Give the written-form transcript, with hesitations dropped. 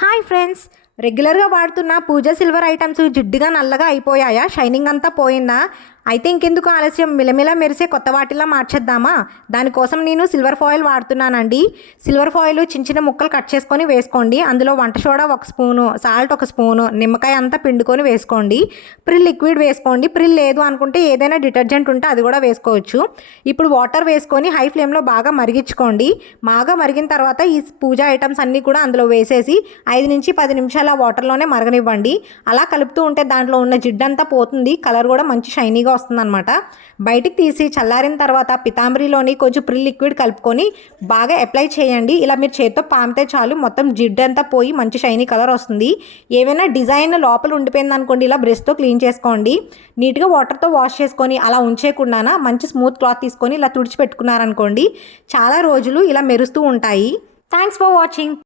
Hi friends, రెగ్యులర్గా వాడుతున్న పూజ silver items జిడ్డుగా నల్లగా అయిపోయాయా? షైనింగ్ అంతా పోయిందా? అయితే ఇంకెందుకు ఆలస్యం, మిలమిలా మెరిసే కొత్త వాటిలా మార్చేద్దామా? దానికోసం నేను సిల్వర్ ఫాయిల్ వాడుతున్నానండి. సిల్వర్ ఫాయిల్ చిన్న చిన్న ముక్కలు కట్ చేసుకొని వేసుకోండి. అందులో వంట సోడా 1 స్పూను, సాల్ట్ 1 స్పూను, నిమ్మకాయ అంతా పిండుకొని వేసుకోండి. ప్రిల్ లిక్విడ్ వేసుకోండి. ప్రిల్ లేదు అనుకుంటే ఏదైనా డిటర్జెంట్ ఉంటే అది కూడా వేసుకోవచ్చు. ఇప్పుడు వాటర్ వేసుకొని హై ఫ్లేమ్లో బాగా మరిగించుకోండి. బాగా మరిగిన తర్వాత ఈ పూజ ఐటమ్స్ అన్నీ కూడా అందులో వేసేసి 5 నుంచి 10 నిమిషాలు ఆ వాటర్లోనే మరగనివ్వండి. అలా కలుపుతూ ఉంటే దాంట్లో ఉన్న జిడ్డంతా పోతుంది. కలర్ కూడా మంచి షైనీగా వస్తుందన్నమాట. బయటికి తీసి చల్లారిన తర్వాత పితాంబరిలోని కొంచెం ప్రిల్ లిక్విడ్ కలుపుకొని బాగా అప్లై చేయండి. ఇలా మీరు చేత్తో పామితే చాలు, మొత్తం జిడ్డంతా పోయి మంచి షైనీ కలర్ వస్తుంది. ఏమైనా డిజైన్ లోపల ఉండిపోయింది అనుకోండి, ఇలా బ్రష్తో క్లీన్ చేసుకోండి. నీట్గా వాటర్తో వాష్ చేసుకొని అలా ఉంచేయకుండా మంచి స్మూత్ క్లాత్ తీసుకొని ఇలా తుడిచిపెట్టుకున్నారనుకోండి, చాలా రోజులు ఇలా మెరుస్తూ ఉంటాయి. Thanks for watching.